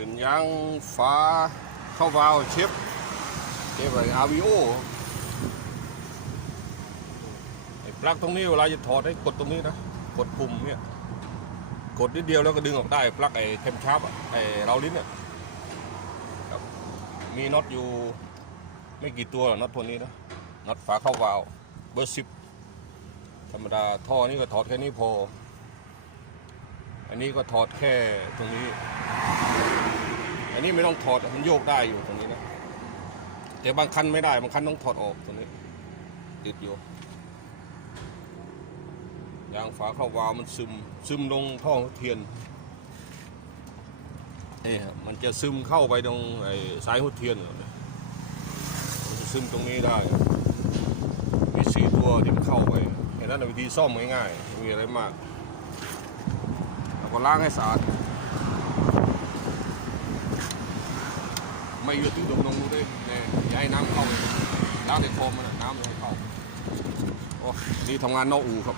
เป็นยางฟ้าเข้าวาวเชฟเชฟอะไรอาวิโอไอ้ปลั๊กตรงนี้เวลาจะถอดให้กดตรงนี้นะ กดปุ่มเนี่ย กดนิดเดียวแล้วก็ดึงออกได้ปลั๊กไอ้เข็มชาร์ปอะไอ้เราลิ้นเนี่ยครับมีน็อตอยู่ไม่กี่ตัวน็อตตัวนี้นะน็อตฝาเข้าวาวเบอร์สิบธรรมดาท่อนี่ก็ถอดแค่นี้พอ อันนี้ก็ถอดแค่ตรงนี้ อันนี้ไม่ต้องถอดมันโยกได้อยู่ตรงนี้นะแต่บางคันไม่ได้บางคันต้องถอดออกตรงนี้ติดอยู่ยางฝาเข้าวาล์วมันซึมซึมลงท่อเทียนเอ๊ะมันจะซึมเข้าไปตรงไอ้สายหัวเทียนเหรอเนี่ยมันจะซึมตรงนี้ได้ มีสี่ตัวที่มันเข้าไปเห็นนั้นนะวิธีซ่อมง่ายๆไม่มีอะไรมากแล้วก็ล้างให้สะอาด ไม่ยืดถึงตรงนู้นด้วยเนี่ยอย่าให้น้ำเข้าเลยล้างในโคมมันน่ะน้ำไม่เข้าโอ้นี่ทำงานนอกอู่ครับ